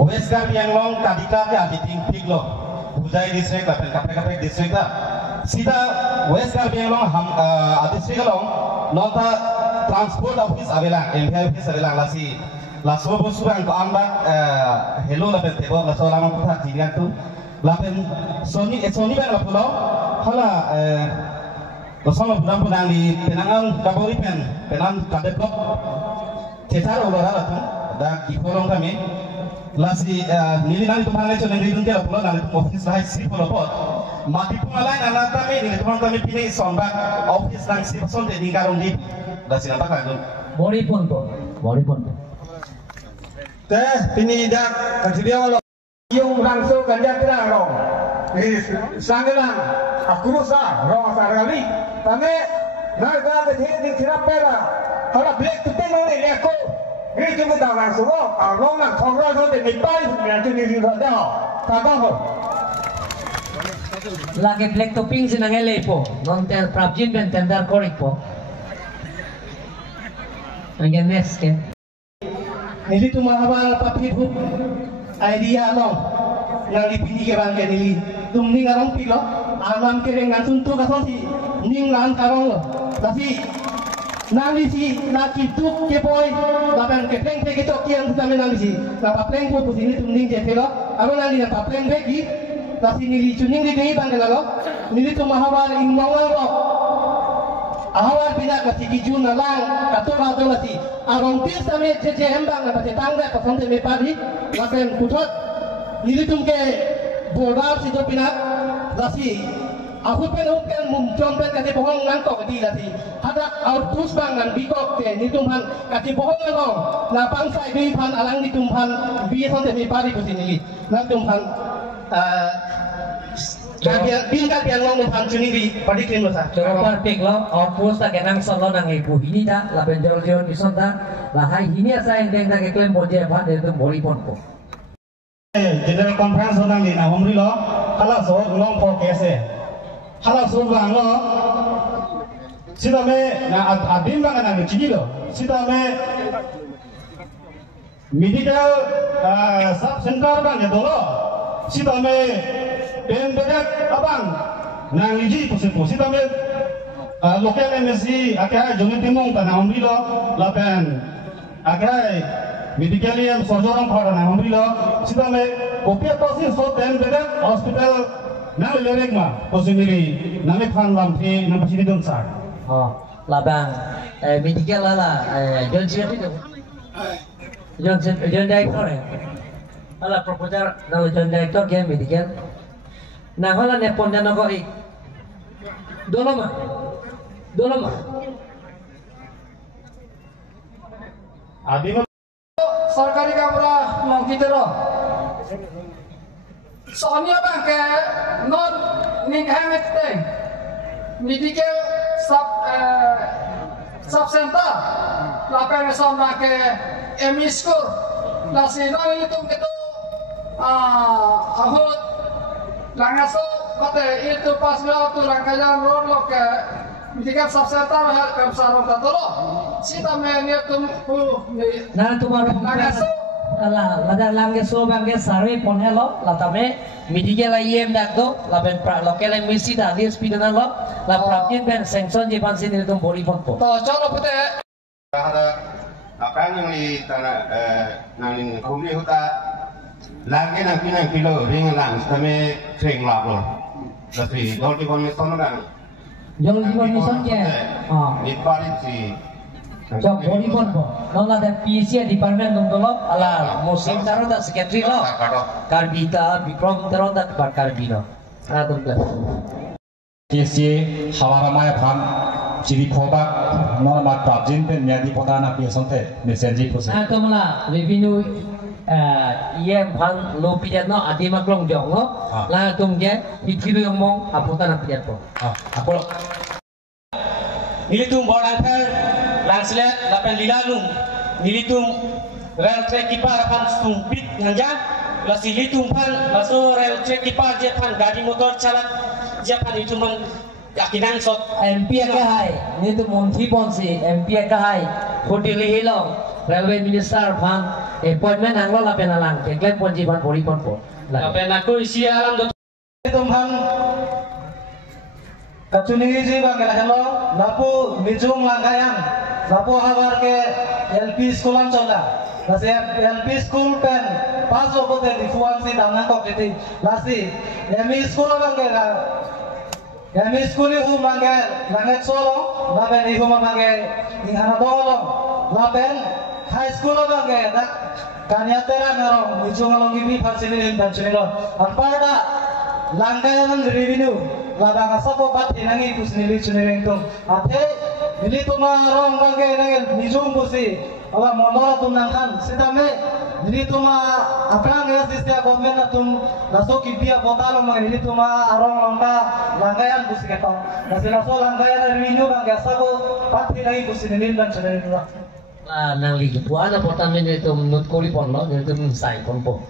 West Karbi Anglong kadika ke aditing piglo Hujai district lapen kapek district la sida West Karbi Anglong ham district along nota transport office avelang MPI office avelang lasi laso bosurang ko ambak hello lapen tebo laso lamang putar jingan tu lapen Sony ban lapulo hala bersama bulan-bulan di Penangan Kapolri Penang Kadepok cecar ulara tu dan kikolong kami lasi nili nali tuhan leco negeri dunia pulau nali office lah si pulau pot mati pengalai anak kami ini tuhan kami pilih sombak office lang si person di karung di lasi nampak kan tu Mori pun teh pini dak kasidia wala yung langsung kanya terang rong sanggelang aku rusak rong sarali kami naga di tirapela kalau black tu tengok ni aku ini cuma tahu langsung rong nak korang tu di nipai nanti ni dah kagak lagi black topping sinang elepo non ter prabjin ben tender korik po angin next ke nili tu mahawal papi hup idea long yang dipilih ke bangke nili tum ning arong pilo alam kereng ngatun tu kason si ning lan karong lo tapi nali si laki tu ke boy lapan ke pleng ke tok yang kita nali si lapa pleng po pusini tum ning je pelo aro nali lapa pleng begi tapi nili cuning di gei bangke lo nili tu mahawal in mawal lo awal pindah ke Sikijun nalang katul katul lagi arong tis kami cece hembang apa tetangga pasang teme padi lapen putot nilitum ke borar si pindah lasi aku pengen mumcompen kati bohong ngantok di lasi ada autus bangan bikok ke nilitum han kati bohong ngantok na pangsai bi pan alang nitum pan bi pasang teme padi pusini nilitum han Bingkat yang ngomong hancur ini pada krim losa. Coba pik lo, outpost tak kenang solo nang ibu ini dah, lapen jauh-jauh di sana, lahai ini asa yang tengah keklaim boje apa dia tu boli pon ko. General conference orang ni, nah umri lo, kalau so long po kese, kalau so bang lo, sida me, nah adim bang nang cigi lo, sida me medical sub center bang ya dolo, sida me bedak abang nang iji pusi tambe lokal MSC akai jongi timong tanah umri lo lapan akai medicalian sojorong pada nang umri lo sitambe kopi tosi so ten bedak hospital nang lerek ma pusi mili nang fan lampi nang pusi dong sak labang medical lala John siapa itu John director ya ala proposal nang John director ke medical nah kalau nepon dan aku doloma adi sarkari kamera mau kita loh soalnya bang ke non ning hemet teng medical sub center lapan sama ke MI school lasi nol itu kita ahut langaso kate itu pas lo tu langkahnya lo ke medical sub center hal ke sarong katolo sita menye tumpu nah tu baru langaso ala lada langge so bangge sarve pon hello latame medical IM dak do laben pra lokal misi da dia speed na lo la prapin ben sanction je pan sin itu boli pon po to cholo pute ada apa yang di tanah nang kumi huta lagi nang kilo ring lang kami sering lapor tapi kalau di komission kan jauh di komission ke di parit si jauh boli pon po non ada PC department dum dolo ala musim taruh tak secretary lo karbita bikrom taruh tak karbino ada kelas PC hawaramaya pan jadi khobak non mat prabjin pen nyadi potana piasonte mesenji pose atau malah revenue yang pan lo pijat no adi maklong jong no lah tumje hikiru yang mong aputan pijat po aku nilitum borang per langsle lapan lilalung nilitum rel trek kipar akan sumpit nganja lasi litum pan laso rel trek kipar je pan gadi motor calat je pan itu man yakinan sok MP ka hai ni tu monthi ponsi MP ka hai hotel hilong railway minister phan appointment anglo la penalang keklen ponjiban poripon po Lapen aku isi alam do Tumhan kacuni ji bangke hello lapu mijung langgayan lapu habar ke LP school chola lasi LP school pen paso bote difuan si dana ko kiti lasi ME school bangke ME school hu bangke langet solo lapen ihu bangke ingana dolo lapen high school bangke dak kanyatera ngaro mijung longi bi fasilin dan chunilo ampada langgayan revenue ladang asapo bat hinangi kusnili chunireng tung ate nili tuma rong bangke nangel mijung busi aba monora tunangkan sidame nili tuma apna nge sistya government na tum laso kipia botalo mang nili tuma arong longka langgayan busi keto nasila so langgayan revenue bangke asapo bat hinangi kusnili dan chunireng tung nang ligi puana portamen itu menurut koli pon lo itu sai pon po